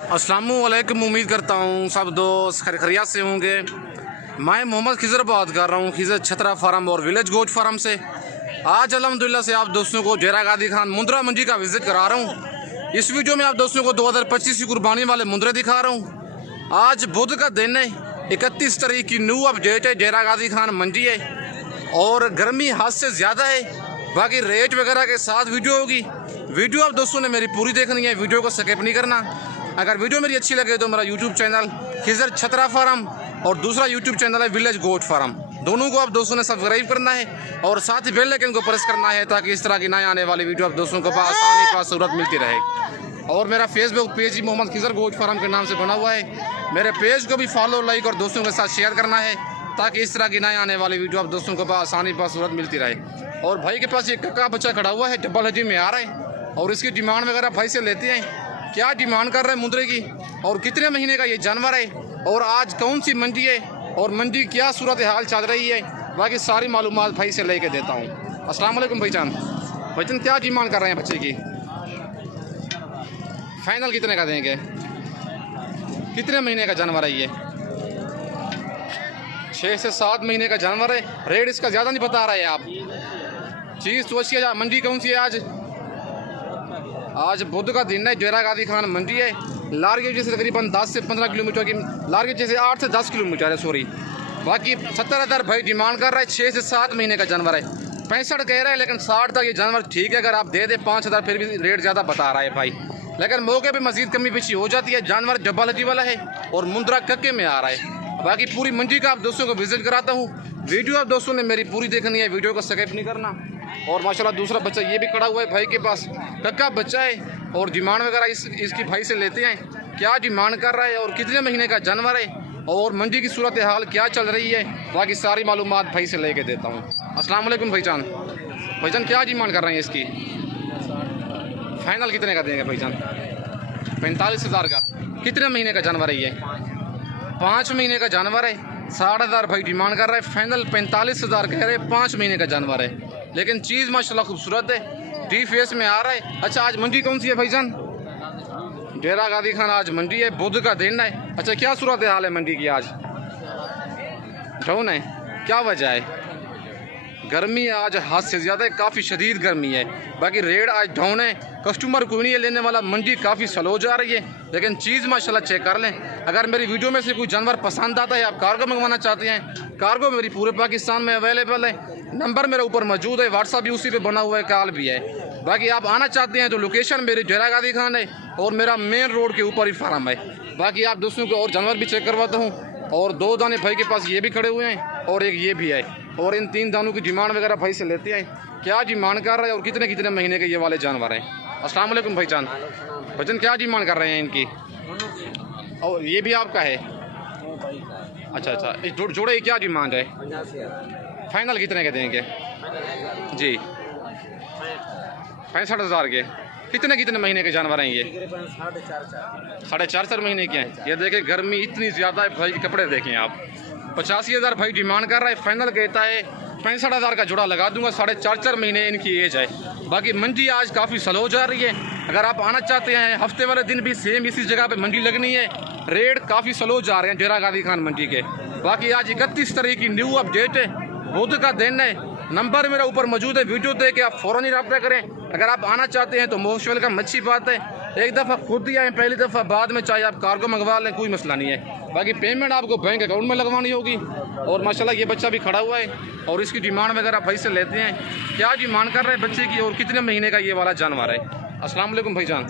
अस्सलामुअलैकुम। उम्मीद करता हूँ सब दोस्त खैरियत से होंगे। मैं मोहम्मद खिज़र बात कर रहा हूँ, खिज़र छतरा फार्म और विलेज गोट फार्म से। आज अल्हम्दुलिल्लाह से आप दोस्तों को डेरा गादी खान मुंद्रा मंडी का विज़िट करा रहा हूँ। इस वीडियो में आप दोस्तों को 2025 की कुर्बानी वाले मुंद्रे दिखा रहा हूँ। आज बुध का दिन है, 31 तारीख की न्यू अपडेट है। डेरा गादी खान मंडी है और गर्मी हद से ज़्यादा है। बाकी रेट वगैरह के साथ वीडियो होगी। वीडियो आप दोस्तों ने मेरी पूरी देखनी है, वीडियो को स्किप नहीं करना। अगर वीडियो मेरी अच्छी लगे तो मेरा यूट्यूब चैनल खिज़र छतरा फार्म और दूसरा यूट्यूब चैनल है विलेज गोट फार्म, दोनों को आप दोस्तों ने सब्सक्राइब करना है और साथ ही बेल आइकन को प्रेस करना है ताकि इस तरह की नए आने वाली वीडियो आप दोस्तों को आसानी पर सूरत मिलती रहे। और मेरा फेसबुक पेज ही मोहम्मद खिज़र गोट फार्म के नाम से बना हुआ है। मेरे पेज को भी फॉलो, लाइक और दोस्तों के साथ शेयर करना है ताकि इस तरह की नए आने वाली वीडियो आप दोस्तों को आसानी पर सूरत मिलती रहे। और भाई के पास एक कक्का बच्चा खड़ा हुआ है, डबल हड्डी में आ रहा है और इसकी डिमांड वगैरह भाई से लेते हैं। क्या डिमांड कर रहे हैं मुंद्रे की और कितने महीने का ये जानवर है और आज कौन सी मंडी है और मंडी क्या सूरत हाल चल रही है, बाकी सारी मालूमात भाई से लेके देता हूँ। अस्सलाम वालेकुम भाईजान। भाईजान क्या डिमांड कर रहे हैं बच्चे की? फाइनल कितने का देंगे? कितने महीने का जानवर है ये? 6 से 7 महीने का जानवर है। रेट इसका ज़्यादा नहीं बता रहे आप। चीज़ सोचिए, मंडी कौन सी है आज? आज बुध का दिन है, डेरा गादी खान मंडी है। लारगे जैसे तकरीबन 10 से 15 किलोमीटर की, लारगे जैसे 8 से 10 किलोमीटर है, सॉरी। बाकी 70,000 भाई डिमांड कर रहा है। 6 से 7 महीने का जानवर है। 65 कह रहा है लेकिन 60 तक ये जानवर ठीक है। अगर आप दे दे 5,000 फिर भी रेट ज़्यादा बता रहा है भाई, लेकिन मौके पे मजीद कमी पेशी हो जाती है। जानवर डब्बा लजी वाला है और मुंद्रा कक्के में आ रहा है। बाकी पूरी मंडी का आप दोस्तों को विजिट कराता हूँ। वीडियो आप दोस्तों ने मेरी पूरी देखनी है, वीडियो को स्किप नहीं करना। और माशाल्लाह दूसरा बच्चा ये भी खड़ा हुआ है भाई के पास, कक्का बच्चा है और डिमांड वगैरह इसकी भाई से लेते हैं। क्या डिमांड कर रहा है और कितने महीने का जानवर है और मंडी की सूरत हाल क्या चल रही है, बाकी सारी मालूमात भाई से लेके देता हूँ। अस्सलाम वालेकुम भाईजान। भाईजान क्या डिमांड कर रहे हैं इसकी? फाइनल कितने का देंगे भाईजान? 45,000 का। कितने महीने का जानवर है ये? 5 महीने का जानवर है। 60,000 भाई डिमांड कर रहा है। फाइनल 45,000 कह रहे हैं। 5 महीने का जानवर है लेकिन चीज़ माशाल्लाह खूबसूरत है, डी फेस में आ रहा है। अच्छा, आज मंडी कौन सी है भाईजान? डेरा गादी खान आज मंडी है, बुध का दिन है। अच्छा, क्या सूरत हाल है मंडी की? आज डाउन है। क्या वजह है? गर्मी आज हद से ज़्यादा है, काफ़ी शदीद गर्मी है। बाकी रेट आज डाउन है, कस्टमर कोई नहीं है लेने वाला। मंडी काफ़ी स्लो जा रही है लेकिन चीज़ माशाल्लाह चेक कर लें। अगर मेरी वीडियो में से कोई जानवर पसंद आता है, आप कार्गो मंगवाना चाहते हैं, कार्गो मेरी पूरे पाकिस्तान में अवेलेबल है। नंबर मेरे ऊपर मौजूद है, व्हाट्सअप भी उसी पे बना हुआ है, कॉल भी है। बाकी आप आना चाहते हैं तो लोकेशन मेरी डेरा गादी खान है और मेरा मेन रोड के ऊपर ही फार्म है। बाकी आप दोस्तों को और जानवर भी चेक करवाता हूँ। और 2 दाने भाई के पास ये भी खड़े हुए हैं और एक ये भी है और इन 3 दानों की डिमांड वगैरह भाई से लेते हैं। क्या डिमांड कर रहा है और कितने कितने महीने के ये वाले जानवर हैं? अस्सलाम वालेकुम भाईजान। भाईजान क्या डिमांड कर रहे हैं इनकी? और ये भी आपका है? अच्छा अच्छा, इस जोड़े की क्या डिमांड है? फाइनल कितने के देंगे जी? 65,000 के। कितने कितने महीने के जानवर हैं ये? 4.5 महीने के हैं। ये देखें गर्मी इतनी ज़्यादा है भाई, कपड़े देखें आप। 85,000 भाई डिमांड कर रहा है। फाइनल कहता है 65,000 का जोड़ा लगा दूंगा। 4.5 महीने इनकी एज है। बाकी मंडी आज काफ़ी स्लो जा रही है। अगर आप आना चाहते हैं, हफ्ते वाले दिन भी सेम इसी जगह पे मंडी लगनी है। रेट काफ़ी स्लो जा रहे हैं डेरा गादी खान मंडी के। बाकी आज 31 तारीख की न्यू अपडेट है, बुध का दिन है। नंबर मेरा ऊपर मौजूद है, वीडियो देख के आप फ़ौरन ही रब्ता करें। अगर आप आना चाहते हैं तो मोस्ट वेलकम, अच्छी बात है। एक दफ़ा खुद ही आए, पहली दफ़ा, बाद में चाहे आप कार्गो मंगवा लें, कोई मसला नहीं है। बाकी पेमेंट आपको बैंक अकाउंट में लगवानी होगी। और माशाल्लाह ये बच्चा भी खड़ा हुआ है और इसकी डिमांड वगैरह भाई से लेते हैं। क्या डिमांड कर रहे हैं बच्चे की और कितने महीने का ये वाला जानवर है? अस्सलाम वालेकुम भाईजान।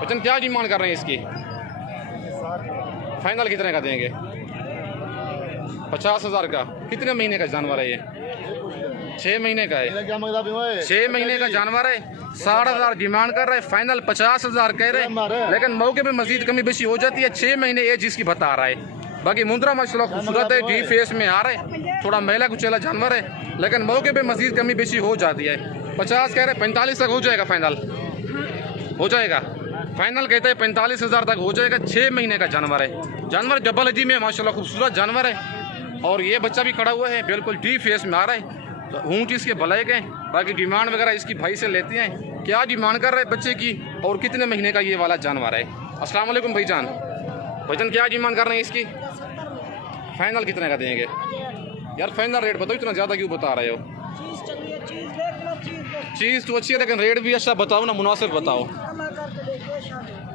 बच्चन क्या डिमांड कर रहे हैं इसकी? फाइनल कितने का देंगे? 50,000 का। कितने महीने का जानवर है ये? 6 महीने का है। 6 महीने का जानवर है। 60,000 डिमांड कर रहे हैं। फाइनल 50,000 कह रहे हैं लेकिन मौके पे मजीद कमी बेशी हो जाती है। 6 महीने एज इसकी बता रहा है। बाकी मुंद्रा माशाल्लाह खूबसूरत है, डी फेस में आ रहा है। थोड़ा महिला कुचेला जानवर है लेकिन मौके पे मजीद कमी बेशी हो जाती है। 50 कह रहे हैं, 45 तक हो जाएगा। फाइनल हो जाएगा। फाइनल कहते हैं 45,000 तक हो जाएगा। 6 महीने का जानवर है। जानवर डबल हड्डी में माशाल्लाह खूबसूरत जानवर है। और ये बच्चा भी खड़ा हुआ है, बिल्कुल डी फेस में आ रहा है। ऊँट इसके ब्लैक हैं। बाकी डिमांड वगैरह इसकी भाई से लेते हैं। क्या डिमांड कर रहे हैं बच्चे की और कितने महीने का ये वाला जानवर है? अस्सलाम वालेकुम भाईजान। भाईजान क्या डिमांड कर रहे हैं इसकी? फाइनल कितने का देंगे यार? फाइनल रेट बताओ, इतना ज़्यादा क्यों बता रहे हो? चीज़ तो अच्छी है लेकिन रेट भी अच्छा बताओ ना, मुनासिब बताओ।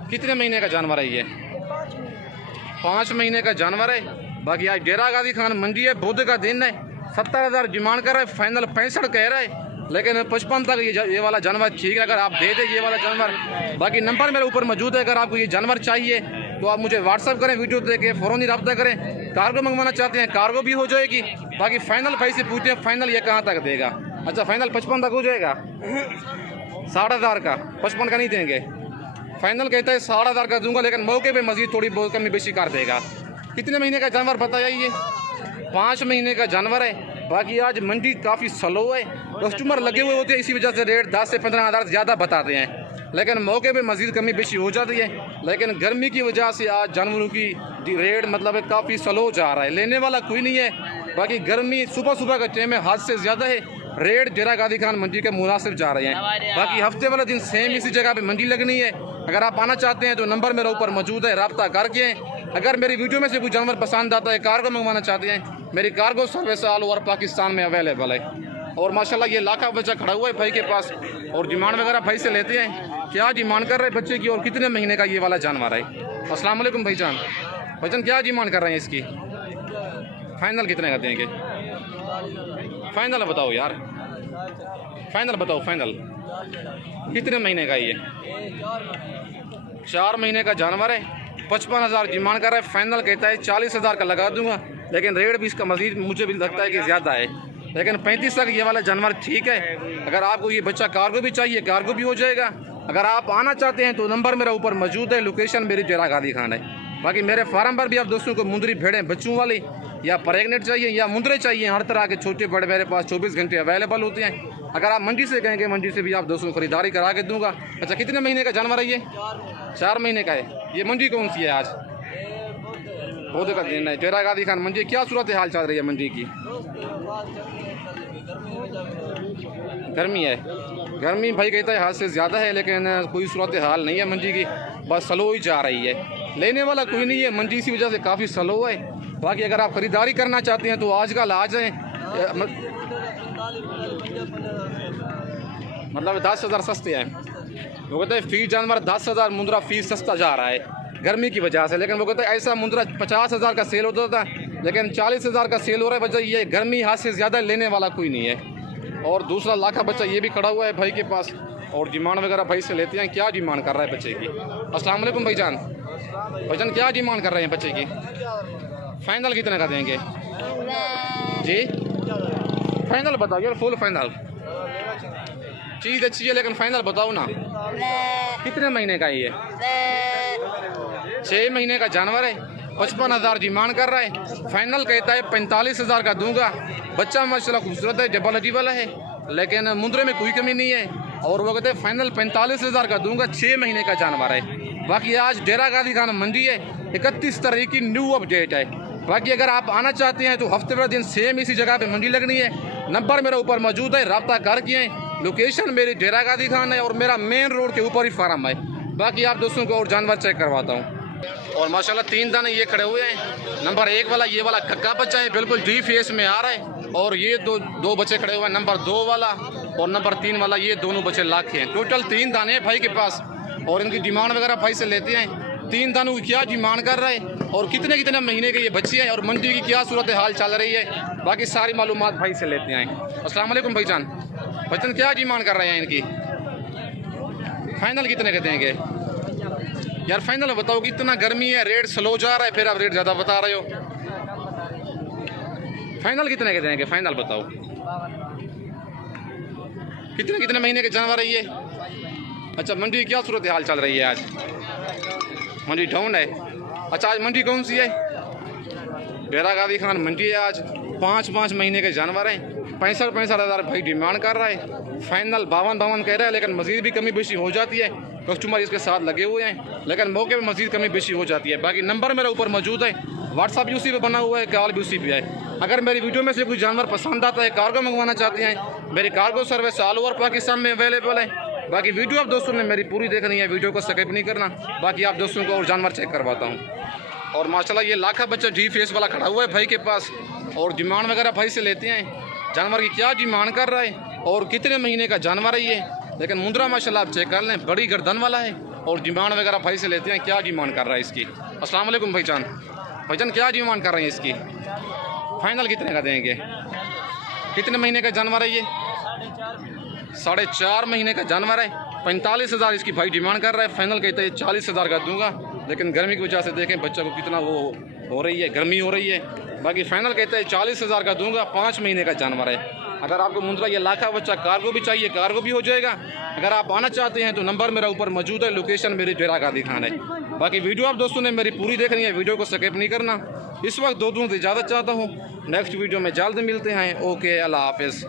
कितने महीने का जानवर है ये? 5 महीने का जानवर है। बाकी आज डेरा गाजी खान मंडी है, बुध का दिन है। 70,000 डिमांड कर रहा है, फाइनल 65 कह रहा है, लेकिन 55 तक ये वाला जानवर ठीक है। अगर आप दे दें ये वाला जानवर, बाकी नंबर मेरे ऊपर मौजूद है। अगर आपको ये जानवर चाहिए तो आप मुझे व्हाट्सअप करें, वीडियो दे के फ़ौरन ही रब्ता करें। कार्गो मंगवाना चाहते हैं कार्गो भी हो जाएगी। बाकी फाइनल भाई से पूछते हैं फाइनल ये कहाँ तक देगा? अच्छा फाइनल 55 तक हो जाएगा। 60,000 का, 55 का नहीं देंगे। फाइनल कहता है 60,000 का दूंगा, लेकिन मौके पे मजीद थोड़ी बहुत कमी बेशी कर देगा। कितने महीने का जानवर बताया ये? 5 महीने का जानवर है। बाकी आज मंडी काफ़ी स्लो है, कस्टमर लगे हुए होते हैं, इसी वजह से रेट 10 से 15,000 ज़्यादा बताते हैं, लेकिन मौके पे मजीद कमी बेशी हो जाती है। लेकिन गर्मी की वजह से आज जानवरों की रेट मतलब काफ़ी स्लो जा रहा है, लेने वाला कोई नहीं है। बाकी गर्मी सुबह सुबह का टाइम है, हाथ से ज़्यादा है। रेट डेरा गाजी खान मंडी के मुनासिब जा रहे हैं। बाकी हफ्ते वाले दिन सेम इसी जगह पे मंडी लगनी है। अगर आप आना चाहते हैं तो नंबर मेरे ऊपर मौजूद है, रब्ता करके। अगर मेरी वीडियो में से कोई जानवर पसंद आता है, कार्गो मंगवाना चाहते हैं, मेरी cargo service all over Pakistan में अवेलेबल है। और माशाल्लाह ये लाखा बच्चा खड़ा हुआ है भाई के पास, और डिमांड वगैरह भाई से लेते हैं। क्या डिमांड कर रहे हैं बच्चे की और कितने महीने का ये वाला जानवर है? अस्सलाम वालेकुम भाईजान। भाईजान क्या डिमांड कर रहे हैं इसकी? फाइनल कितने का देंगे? फाइनल बताओ यार, फाइनल बताओ। फाइनल कितने महीने का ये? 4 महीने का जानवर है। 55,000 डिमांड कर रहा है, फाइनल कहता है 40,000 का लगा दूंगा, लेकिन रेट भी इसका मजीद मुझे भी लगता है कि ज़्यादा है। लेकिन 35 तक ये वाला जानवर ठीक है। अगर आपको ये बच्चा कार्गो भी चाहिए, कार्गो भी हो जाएगा। अगर आप आना चाहते हैं तो नंबर मेरा ऊपर मौजूद है, लोकेशन मेरी डेरा गाजी खान है। बाकी मेरे फार्म पर भी आप दोस्तों को मुंदरी भेड़ें बच्चों वाली या प्रेगनेंट चाहिए या मुंदरे चाहिए, हर तरह के छोटे बड़े मेरे पास 24 घंटे अवेलेबल होते हैं। अगर आप मंडी से कहेंगे, मंडी से भी आप दोस्तों को खरीदारी करा के दूंगा। अच्छा कितने महीने का जानवर है ये? 4 महीने का है। ये मंडी कौन सी है आज? बुध का दिन है, डेरा गाजी खान मंडी। क्या सूरत हाल चल रही है मंडी की? गर्मी है। गर्मी भाई कहता है हाथ से ज़्यादा है, लेकिन कोई सूरत हाल नहीं है मंडी की, बस स्लो ही जा रही है। लेने वाला कोई नहीं है, मंडी इसी वजह से काफ़ी स्लो है। बाकी अगर आप ख़रीदारी करना चाहते हैं तो आज का लाज है, मतलब 10,000 सस्ते हैं। वो कहते हैं फीस जानवर 10,000 मुंद्रा फीस सस्ता जा रहा है गर्मी की वजह से। लेकिन वो कहते हैं ऐसा मुंद्रा 50,000 का सेल होता था, लेकिन 40,000 का सेल हो रहा है। वजह ये गर्मी हाथ से ज़्यादा, लेने वाला कोई नहीं है। और दूसरा लाखा बच्चा ये भी खड़ा हुआ है भाई के पास, और डिमांड वगैरह भाई से लेते हैं। क्या डिमांड कर रहा है बच्चे की? अस्सलाम वालेकुम भाईजान। भाईजान क्या डिमांड कर रहे हैं बच्चे की? फाइनल कितने का देंगे जी? फाइनल बताओ यार, फुल फाइनल। चीज़ अच्छी है लेकिन फाइनल बताओ ना। कितने महीने का ये? 6 महीने का जानवर है। 55,000 डिमांड कर रहा है, फाइनल कहता है 45,000 का दूंगा। बच्चा माशाल्लाह खूबसूरत है, डबल हड्डी वाला है, लेकिन मुंद्रे में कोई कमी नहीं है। और वो कहते हैं फाइनल 45,000 का दूंगा। 6 महीने का जानवर है। बाकी आज डेरा गाजी खान मंडी है, 31 तारीख की न्यू अपडेट है। बाकी अगर आप आना चाहते हैं तो हफ्ते वाले दिन सेम इसी जगह पे मंडी लगनी है। नंबर मेरे ऊपर मौजूद है, रब्ता करके। लोकेशन मेरी डेरा गाजी खान है और मेरा मेन रोड के ऊपर ही फार्म है। बाकी आप दोस्तों को और जानवर चेक करवाता हूँ। और माशाल्लाह 3 दाने ये खड़े हुए हैं। नंबर 1 वाला ये वाला कक्का बच्चा है, बिल्कुल डी फेस में आ रहा है। और ये दो बच्चे खड़े हुए हैं, नंबर 2 वाला और नंबर 3 वाला, ये दोनों बच्चे लाख हैं। टोटल 3 दाने हैं भाई के पास, और इनकी डिमांड वगैरह भाई से लेते हैं। 3 दानों की क्या डिमांड कर रहे हैं और कितने कितने महीने के ये बच्चे हैं, और मंडी की क्या सूरत हाल चल रही है, बाकी सारी मालूमात भाई से लेते हैं। अस्सलाम वालेकुम भाईजान। भाईजान क्या डिमांड कर रहे हैं इनकी? फाइनल कितने के देंगे यार? फाइनल बताओ कि इतना गर्मी है, रेट स्लो जा रहा है, फिर आप रेट ज़्यादा बता रहे हो। फाइनल कितने के देंगे? फाइनल बताओ। कितने कितने महीने के जानवर है ये? अच्छा मंडी की क्या सूरत हाल चल रही है आज? मंडी डाउन है। अच्छा आज मंडी कौन सी है? डेरा गाजी खान मंडी है आज। 5 महीने के जानवर हैं। 65,000 भाई डिमांड कर रहा है, फाइनल 52 कह रहा है, लेकिन मजीद भी कमी बेशी हो जाती है। कस्टमर इसके साथ लगे हुए हैं, लेकिन मौके पे मजीद कमी बेशी हो जाती है। बाकी नंबर मेरे ऊपर मौजूद है, व्हाट्सअप भी उसी पे बना हुआ है, कॉल भी उसी पे है। अगर मेरी वीडियो में से कोई जानवर पसंद आता है, कार्गो मंगवाना चाहते हैं, मेरी cargo service all over Pakistan में अवेलेबल है। बाकी वीडियो आप दोस्तों ने मेरी पूरी देखनी है, वीडियो को स्किप नहीं करना। बाकी आप दोस्तों को और जानवर चेक करवाता हूँ। और माशाल्लाह ये लाखा बच्चा डी फेस वाला खड़ा हुआ है भाई के पास, और डिमांड वगैरह भाई से लेते हैं जानवर की क्या डिमांड कर रहा है और कितने महीने का जानवर है ये। लेकिन मुंद्रा माशाल्लाह आप चेक कर लें, बड़ी गर्दन वाला है और डिमांड वगैरह भाई से लेते हैं क्या डिमांड कर रहा है इसकी। अस्सलाम वालेकुम भाईजान, भाईजान क्या डिमांड कर रहे हैं इसकी? फाइनल कितने का देंगे? कितने महीने का जानवर है ये? 4.5 महीने का जानवर है। 45,000 इसकी भाई डिमांड कर रहा है। फाइनल कहते हैं 40,000 का दूंगा, लेकिन गर्मी की वजह से देखें बच्चा को कितना वो हो रही है, गर्मी हो रही है। बाकी फाइनल कहते हैं 40,000 का दूंगा, 5 महीने का जानवर है। अगर आपको मुंद्रा ये लाखा बच्चा कार्गो भी चाहिए, कार्गो भी हो जाएगा। अगर आप आना चाहते हैं तो नंबर मेरा ऊपर मौजूद है, लोकेशन मेरी डेरा गादी खान है। बाकी वीडियो आप दोस्तों ने मेरी पूरी देखनी है, वीडियो को स्किप नहीं करना। इस वक्त दो दूँ इजाज़त चाहता हूँ, नेक्स्ट वीडियो में जल्द मिलते हैं। ओके, अल्लाह हाफिज़।